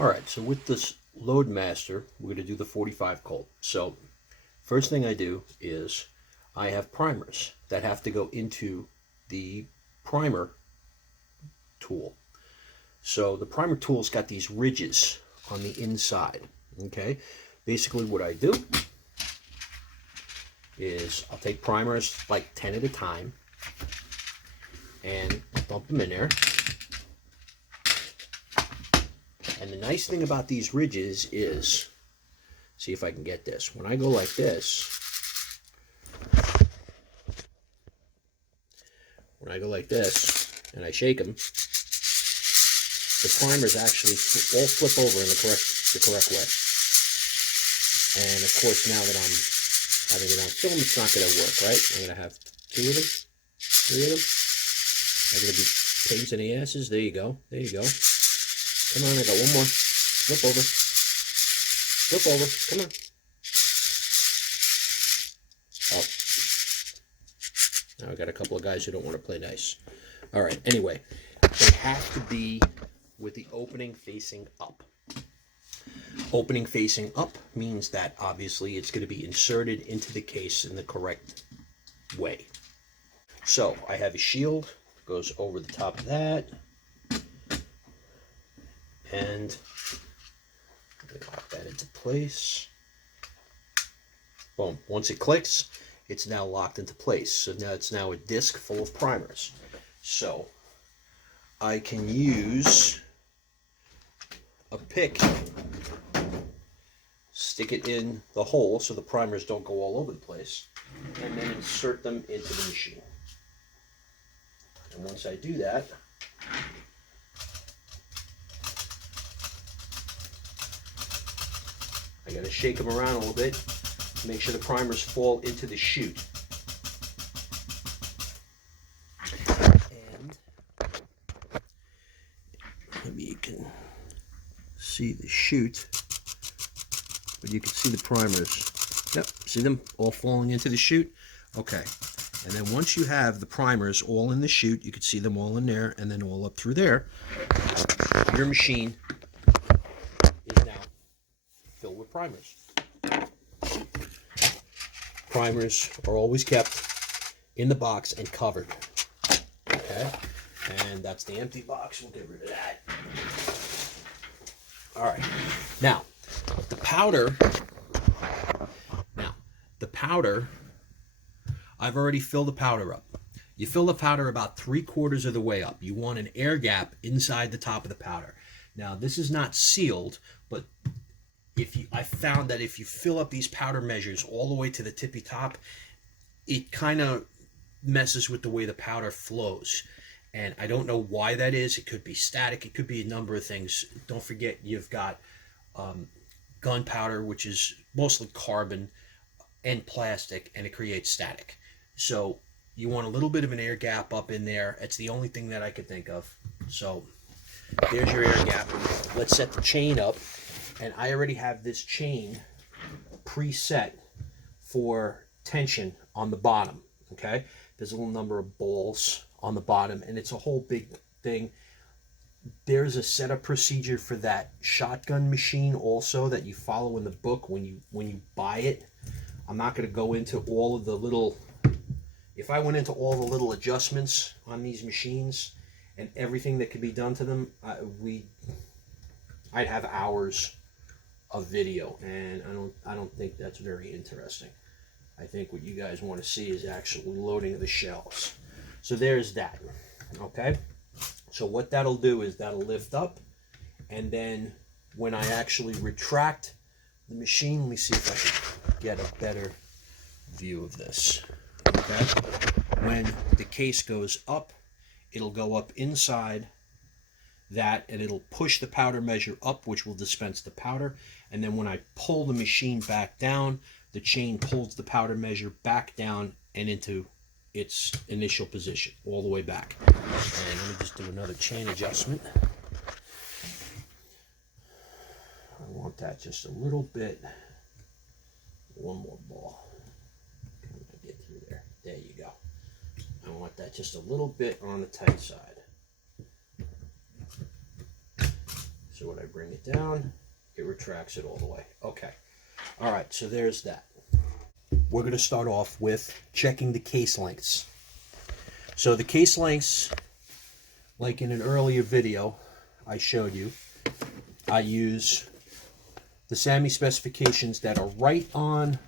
Alright, so with this Loadmaster, we're going to do the 45 Colt. So, first thing I do is I have primers that have to go into the primer tool. So the primer tool's got these ridges on the inside. Okay, basically what I do is I'll take primers like 10 at a time and dump them in there. And the nice thing about these ridges is, see if I can get this. When I go like this, and I shake them, the primers actually all flip over in the correct way. And of course, now that I'm having it on film, it's not going to work, right? I'm going to have 2 of them, 3 of them. They're going to be pains in the asses. There you go. There you go. Come on, I got one more. Flip over. Flip over. Come on. Oh. Now I got a couple of guys who don't want to play nice. All right, anyway. They have to be with the opening facing up. Opening facing up means that obviously it's going to be inserted into the case in the correct way. So I have a shield, goes over the top of that, and I'm going to lock that into place. Boom. Once it clicks, it's now locked into place. So now it's now a disc full of primers. So I can use a pick, stick it in the hole so the primers don't go all over the place, and then insert them into the machine. And once I do that, I got to shake them around a little bit to make sure the primers fall into the chute. And maybe you can see the chute, but you can see the primers. Yep, see them all falling into the chute? Okay. And then once you have the primers all in the chute, you can see them all in there and then all up through there, your machine is now filled with primers. Primers are always kept in the box and covered. Okay? And that's the empty box. We'll get rid of that. All right. Now, the powder, I've already filled the powder up. You fill the powder about 3/4 of the way up. You want an air gap inside the top of the powder. Now, this is not sealed, but I found that if you fill up these powder measures all the way to the tippy top, it kind of messes with the way the powder flows. And I don't know why that is. It could be static. It could be a number of things. Don't forget, you've got gunpowder, which is mostly carbon and plastic, and it creates static. So you want a little bit of an air gap up in there. It's the only thing that I could think of. So there's your air gap. Let's set the chain up. And I already have this chain preset for tension on the bottom. Okay? There's a little number of balls on the bottom, and it's a whole big thing. There's a setup procedure for that shotgun machine also that you follow in the book when you buy it. I'm not going to go into all of the little... If I went into all the little adjustments on these machines and everything that could be done to them, I'd have hours of video, and I don't think that's very interesting. I think what you guys want to see is actually loading of the shells. So there's that. Okay? So what that'll do is that'll lift up, and then when I actually retract the machine, let me see if I can get a better view of this. Okay? When the case goes up, it'll go up inside that, and it'll push the powder measure up, which will dispense the powder. And then when I pull the machine back down, the chain pulls the powder measure back down and into its initial position, all the way back. And let me just do another chain adjustment. I want that just a little bit. One more ball. Can I get through there? There you go. I want that just a little bit on the tight side. So when I bring it down, it retracts it all the way. Okay. All right, so there's that. We're going to start off with checking the case lengths. So the case lengths, like in an earlier video I showed you, I use the SAMI specifications that are right on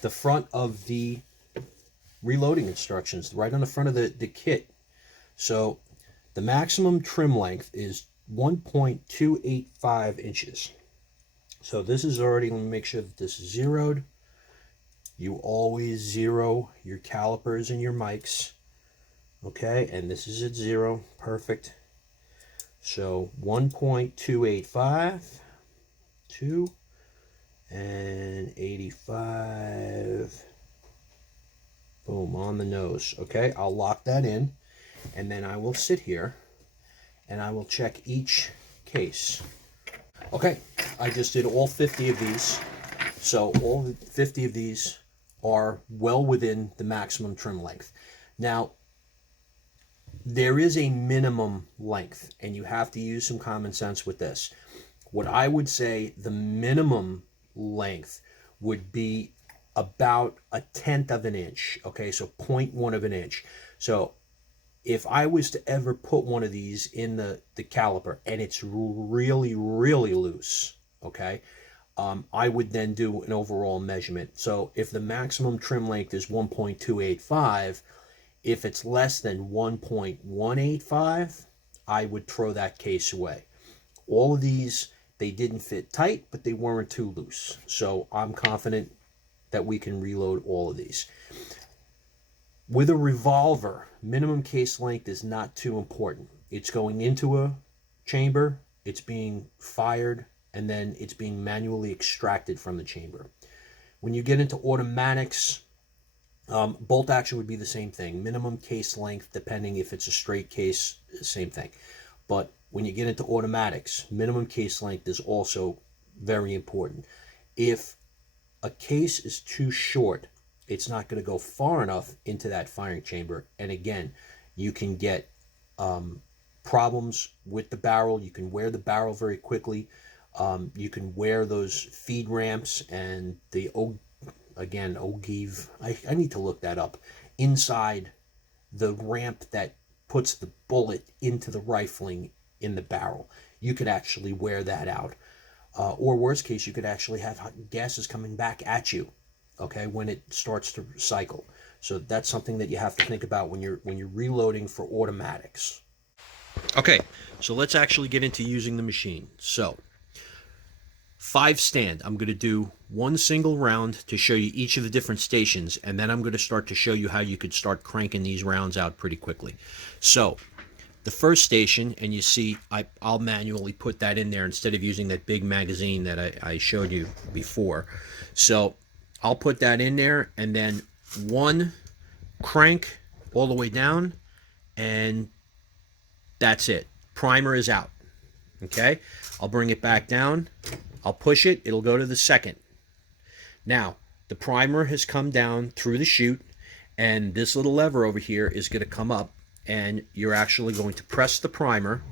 the front of the reloading instructions, right on the front of the kit. So the maximum trim length is 1.285 inches. So this is already, let me make sure that this is zeroed. You always zero your calipers and your mics. Okay, and this is at 0. Perfect. So 1.285, 2, and 85. Boom, on the nose. Okay, I'll lock that in, and then I will sit here and I will check each case. Okay, I just did all 50 of these. So all 50 of these are well within the maximum trim length. Now, there is a minimum length, and you have to use some common sense with this. What I would say the minimum length would be about 1/10 of an inch. Okay, so 0.1 of an inch. So if I was to ever put one of these in the caliper and it's really, really loose, okay, I would then do an overall measurement. So if the maximum trim length is 1.285, if it's less than 1.185, I would throw that case away. All of these, they didn't fit tight, but they weren't too loose. So I'm confident that we can reload all of these. With a revolver, minimum case length is not too important. It's going into a chamber, it's being fired, and then it's being manually extracted from the chamber. When you get into automatics, bolt action would be the same thing. Minimum case length, depending if it's a straight case, same thing. But when you get into automatics, minimum case length is also very important. If a case is too short, it's not going to go far enough into that firing chamber. And again, you can get problems with the barrel. You can wear the barrel very quickly. You can wear those feed ramps and the ogive. I need to look that up. Inside the ramp that puts the bullet into the rifling in the barrel, you could actually wear that out. Or worst case, you could actually have gases coming back at you, okay, when it starts to cycle. So that's something that you have to think about when you're reloading for automatics. Okay, so let's actually get into using the machine. So 5 stand. I'm going to do one single round to show you each of the different stations, and then I'm going to start to show you how you could start cranking these rounds out pretty quickly. So the first station, and you see I'll manually put that in there instead of using that big magazine that I showed you before. So I'll put that in there, and then one crank all the way down, and that's it. Primer is out. Okay, I'll bring it back down. I'll push it. It'll go to the second. Now, the primer has come down through the chute, and this little lever over here is going to come up, and you're actually going to press the primer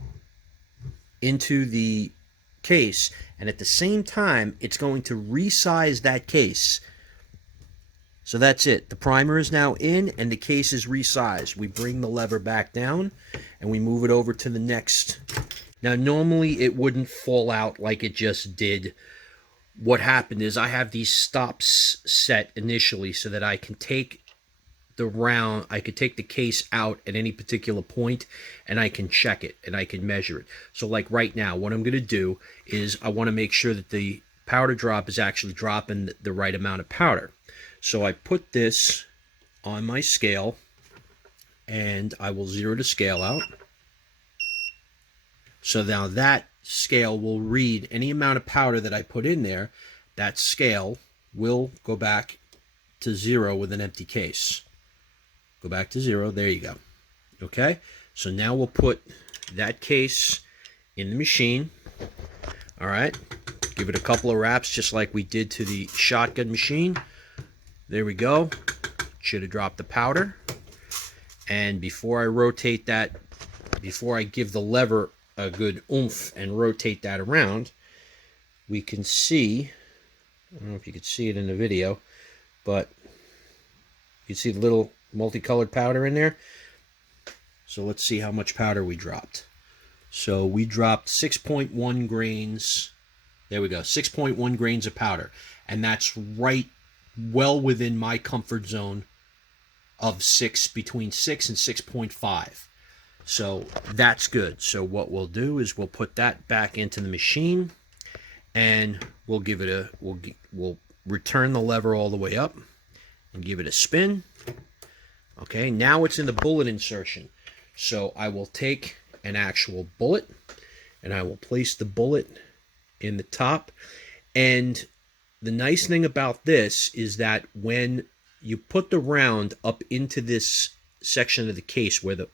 into the case, and at the same time, it's going to resize that case. So that's it. The primer is now in, and the case is resized. We bring the lever back down, and we move it over to the next. Now, normally it wouldn't fall out like it just did. What happened is I have these stops set initially so that I can take the round, I could take the case out at any particular point, and I can check it, and I can measure it. So like right now, what I'm going to do is I want to make sure that the powder drop is actually dropping the right amount of powder. So I put this on my scale, and I will zero the scale out. So now that scale will read any amount of powder that I put in there. That scale will go back to 0 with an empty case. Go back to 0. There you go. Okay, so now we'll put that case in the machine. All right, give it a couple of wraps just like we did to the shotgun machine. There we go. Should have dropped the powder. And before I rotate that, before I give the lever a good oomph and rotate that around, we can see, I don't know if you could see it in the video, but you see the little multicolored powder in there. So let's see how much powder we dropped. So we dropped 6.1 grains. There we go, 6.1 grains of powder. And that's right well within my comfort zone of between 6 and 6.5. So that's good. So what we'll do is we'll put that back into the machine, and we'll give it we'll return the lever all the way up and give it a spin. Okay, now it's in the bullet insertion. So I will take an actual bullet, and I will place the bullet in the top. And the nice thing about this is that when you put the round up into this section of the case where the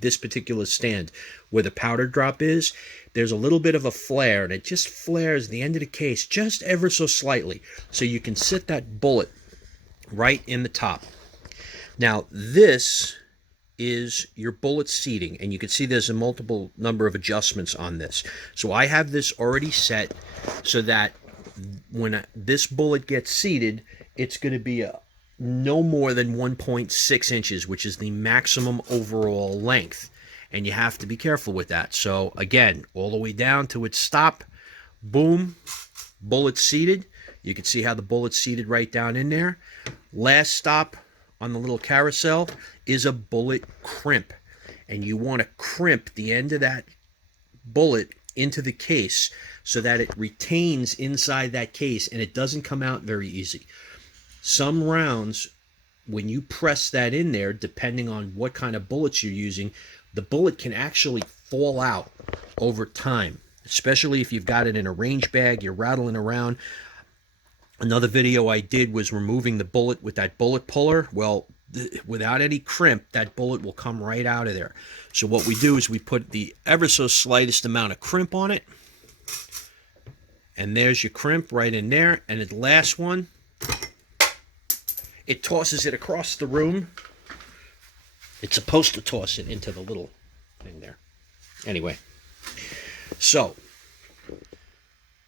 this particular stand where the powder drop is, there's a little bit of a flare, and it just flares the end of the case just ever so slightly, so you can sit that bullet right in the top. Now this is your bullet seating, and you can see there's a multiple number of adjustments on this. So I have this already set so that when this bullet gets seated, it's going to be no more than 1.6 inches, which is the maximum overall length. And you have to be careful with that. So again, all the way down to its stop, boom, bullet seated. You can see how the bullet's seated right down in there. Last stop on the little carousel is a bullet crimp. And you want to crimp the end of that bullet into the case so that it retains inside that case and it doesn't come out very easy. Some rounds, when you press that in there, depending on what kind of bullets you're using, the bullet can actually fall out over time, especially if you've got it in a range bag, you're rattling around. Another video I did was removing the bullet with that bullet puller. Well, without any crimp, that bullet will come right out of there. So what we do is we put the ever so slightest amount of crimp on it. And there's your crimp right in there. And the last one, it tosses it across the room. It's supposed to toss it into the little thing there. Anyway, so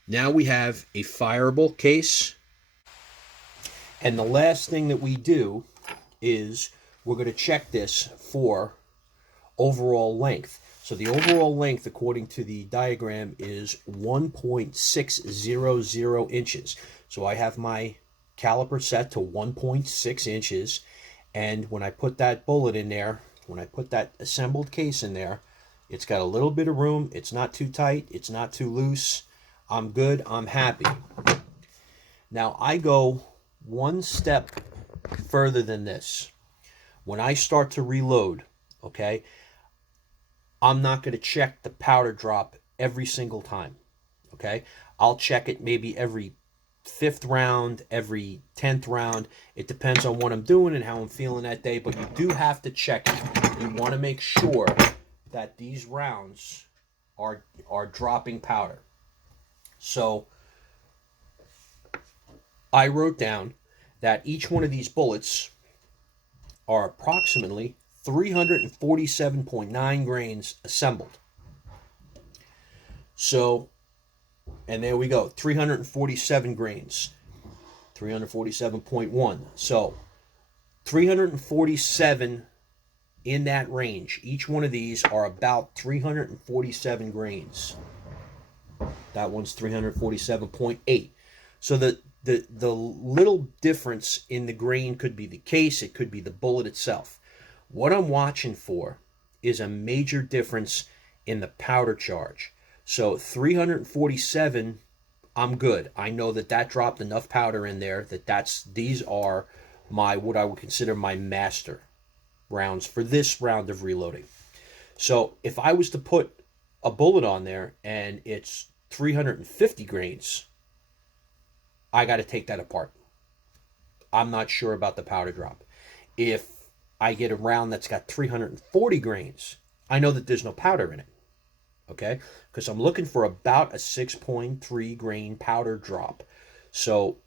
now we have a fireable case. And the last thing that we do is we're going to check this for overall length. So the overall length, according to the diagram, is 1.600 inches. So I have my caliper set to 1.6 inches. And when I put that bullet in there, when I put that assembled case in there, it's got a little bit of room. It's not too tight. It's not too loose. I'm good. I'm happy. Now I go one step further than this. When I start to reload, okay, I'm not going to check the powder drop every single time, okay? I'll check it maybe every 5th round, every 10th round. It depends on what I'm doing and how I'm feeling that day, but you do have to check it. You want to make sure that these rounds are dropping powder. So I wrote down that each one of these bullets are approximately 347.9 grains assembled. So, and there we go, 347 grains, 347.1. So 347 in that range. Each one of these are about 347 grains. That one's 347.8. So the little difference in the grain could be the case, it could be the bullet itself. What I'm watching for is a major difference in the powder charge. So 347, I'm good. I know that dropped enough powder in there that these are my, what I would consider my master rounds for this round of reloading. So if I was to put a bullet on there and it's 350 grains, I got to take that apart. I'm not sure about the powder drop. If I get a round that's got 340 grains, I know that there's no powder in it, okay? Because I'm looking for about a 6.3 grain powder drop. So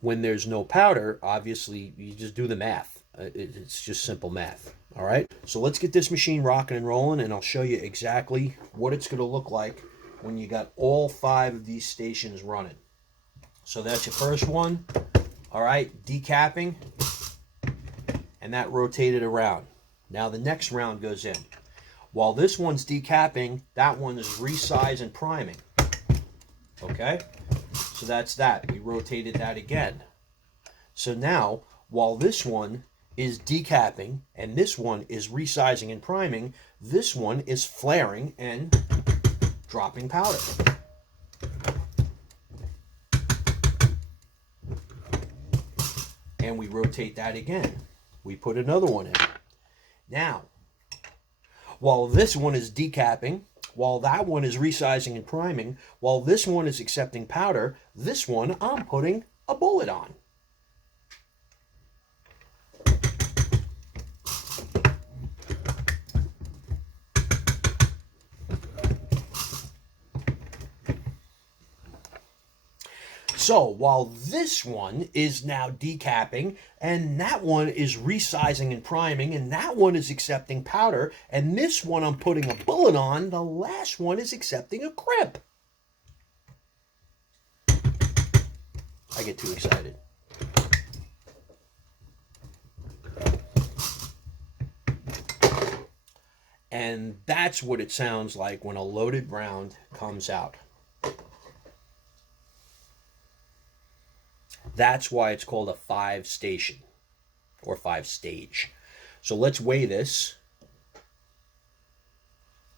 when there's no powder, obviously you just do the math. It's just simple math. All right, so let's get this machine rocking and rolling, and I'll show you exactly what it's going to look like when you got all 5 of these stations running. So that's your first one. All right, decapping, and that rotated around. Now the next round goes in. While this one's decapping, that one is resize and priming. Okay, so that's that. We rotated that again. So now, while this one is decapping and this one is resizing and priming, this one is flaring and dropping powder. And we rotate that again. We put another one in. Now, while this one is decapping, while that one is resizing and priming, while this one is accepting powder, this one I'm putting a bullet on. So while this one is now decapping, and that one is resizing and priming, and that one is accepting powder, and this one I'm putting a bullet on, the last one is accepting a crimp. I get too excited. And that's what it sounds like when a loaded round comes out. That's why it's called a 5-station or 5-stage. So let's weigh this.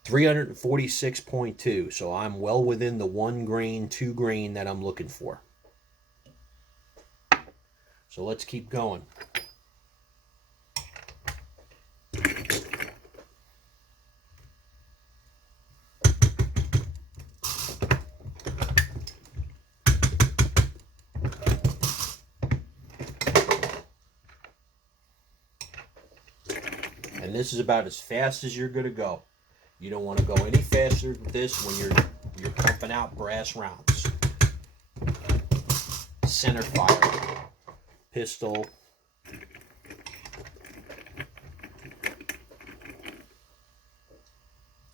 346.2. So I'm well within the 1 grain, 2 grain that I'm looking for. So let's keep going. And this is about as fast as you're going to go. You don't want to go any faster with this when you're pumping out brass rounds. Center fire, pistol,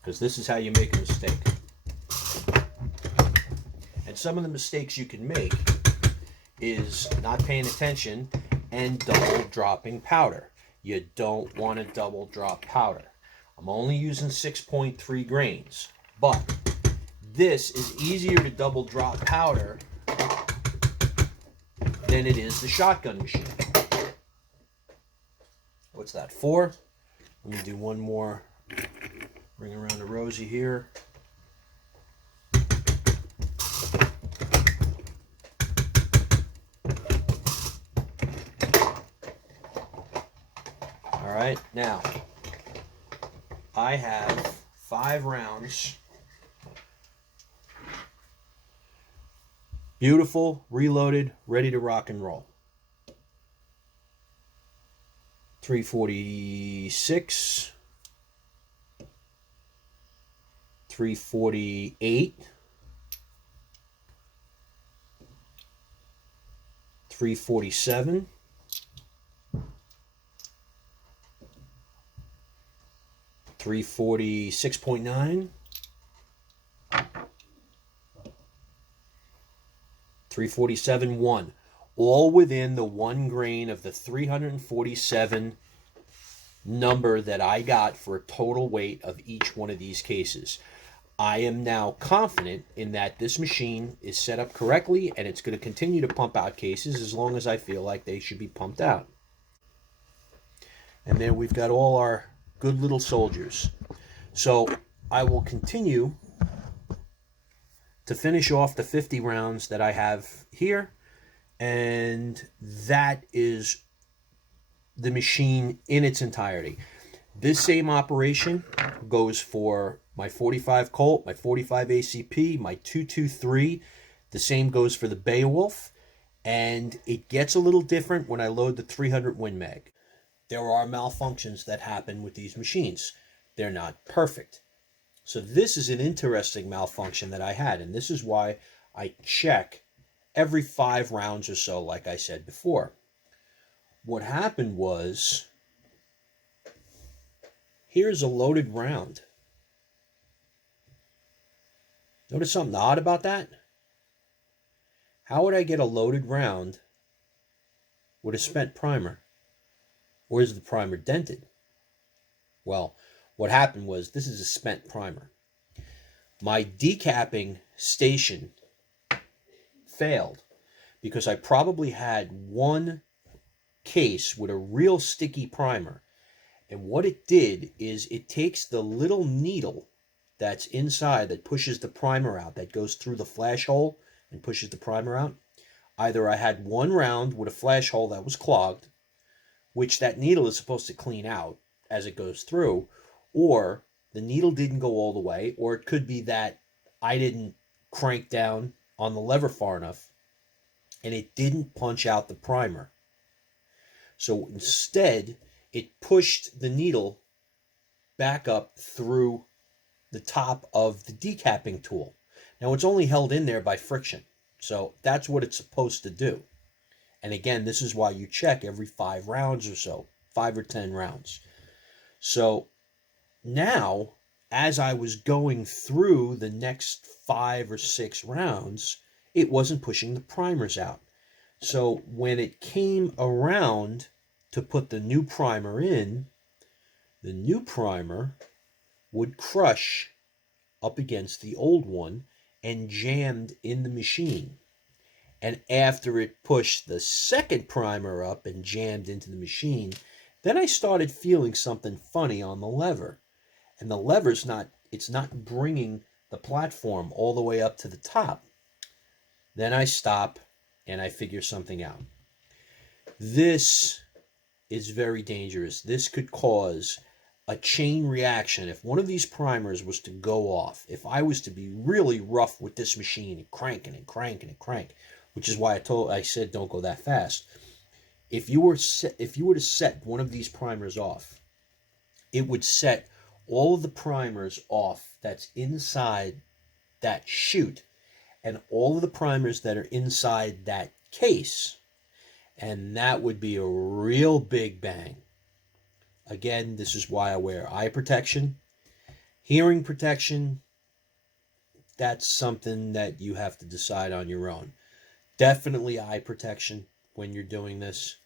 because this is how you make a mistake. And some of the mistakes you can make is not paying attention and double dropping powder. You don't want to double drop powder. I'm only using 6.3 grains, but this is easier to double drop powder than it is the shotgun machine. What's that, 4? Let me do one more. Ring around the rosy here. All right, now I have 5 rounds. Beautiful, reloaded, ready to rock and roll. 346, 348, 347, 346.9, 347.1, all within the 1 grain of the 347 number that I got for a total weight of each one of these cases. I am now confident in that this machine is set up correctly and it's going to continue to pump out cases as long as I feel like they should be pumped out. And then we've got all our good little soldiers. So I will continue to finish off the 50 rounds that I have here, and that is the machine in its entirety. This same operation goes for my 45 Colt, my 45 ACP, my 223. The same goes for the Beowulf, and it gets a little different when I load the 300 Win Mag. There are malfunctions that happen with these machines. They're not perfect. So this is an interesting malfunction that I had, and this is why I check every 5 rounds or so, like I said before. what happened was, here's a loaded round. Notice something odd about that? How would I get a loaded round with a spent primer? Or is the primer dented? Well, what happened was, this is a spent primer. My decapping station failed because I probably had one case with a real sticky primer. And what it did is it takes the little needle that's inside that pushes the primer out, that goes through the flash hole and pushes the primer out. Either I had one round with a flash hole that was clogged, which that needle is supposed to clean out as it goes through, or the needle didn't go all the way, or it could be that I didn't crank down on the lever far enough and it didn't punch out the primer. So instead, it pushed the needle back up through the top of the decapping tool. Now, it's only held in there by friction, so that's what it's supposed to do. And again, this is why you check every 5 rounds or so, 5 or 10 rounds. So now, as I was going through the next 5 or 6 rounds, it wasn't pushing the primers out. So when it came around to put the new primer in, the new primer would crush up against the old one and jammed in the machine. And after it pushed the second primer up and jammed into the machine, then I started feeling something funny on the lever. And the lever's it's not bringing the platform all the way up to the top. Then I stop and I figure something out. This is very dangerous. This could cause a chain reaction. If one of these primers was to go off, if I was to be really rough with this machine and cranking and cranking and crank, which is why I said don't go that fast. If you were to set one of these primers off, it would set all of the primers off that's inside that chute and all of the primers that are inside that case. And that would be a real big bang. Again, this is why I wear eye protection. Hearing protection, that's something that you have to decide on your own. Definitely eye protection when you're doing this.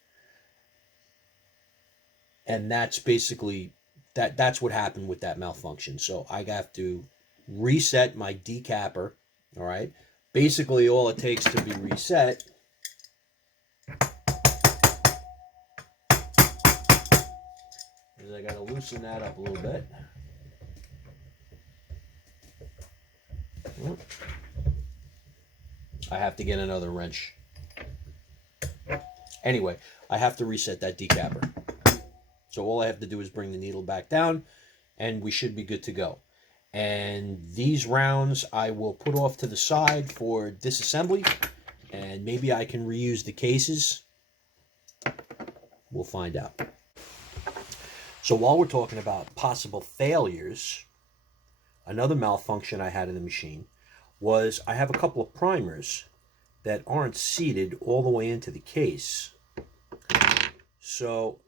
And that's basically, that's what happened with that malfunction. So I have to reset my decapper, all right? Basically, all it takes to be reset is I got to loosen that up a little bit. I have to get another wrench. Anyway, I have to reset that decapper. So all I have to do is bring the needle back down and we should be good to go. And these rounds I will put off to the side for disassembly, and maybe I can reuse the cases. We'll find out. So while we're talking about possible failures, another malfunction I had in the machine was I have a couple of primers that aren't seated all the way into the case. So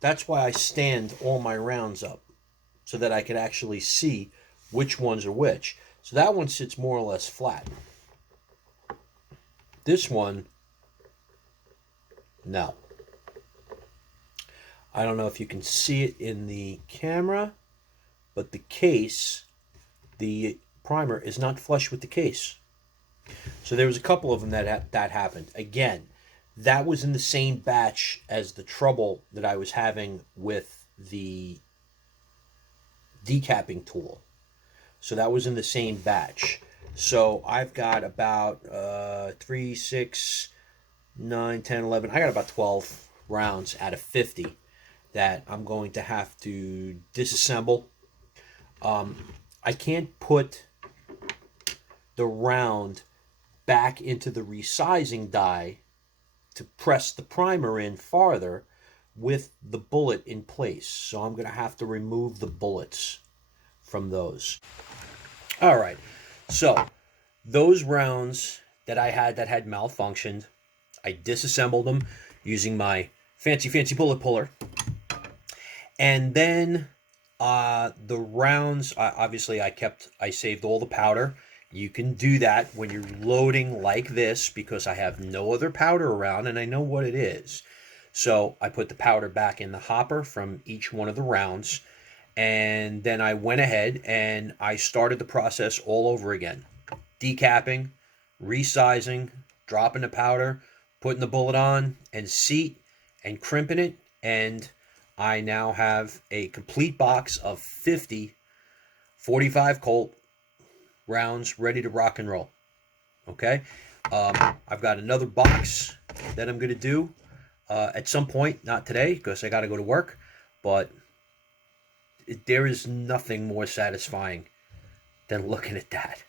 that's why I stand all my rounds up, so that I could actually see which ones are which. So that one sits more or less flat. This one, no. I don't know if you can see it in the camera, but the case, the primer is not flush with the case. So there was a couple of them that happened. Again, that was in the same batch as the trouble that I was having with the decapping tool. So that was in the same batch. So I've got about 3, 6, 9, 10, 11. I got about 12 rounds out of 50 that I'm going to have to disassemble. I can't put the round back into the resizing die to press the primer in farther with the bullet in place. So I'm going to have to remove the bullets from those. All right. So those rounds that I had that had malfunctioned, I disassembled them. using my fancy bullet puller. And then the rounds, obviously I saved all the powder. You can do that when you're loading like this because I have no other powder around and I know what it is. So I put the powder back in the hopper from each one of the rounds, and then I went ahead and I started the process all over again. Decapping, resizing, dropping the powder, putting the bullet on and seat and crimping it, and I now have a complete box of 50 45 Colt rounds ready to rock and roll. Okay, I've got another box that I'm going to do at some point, not today because I got to go to work, but there is nothing more satisfying than looking at that.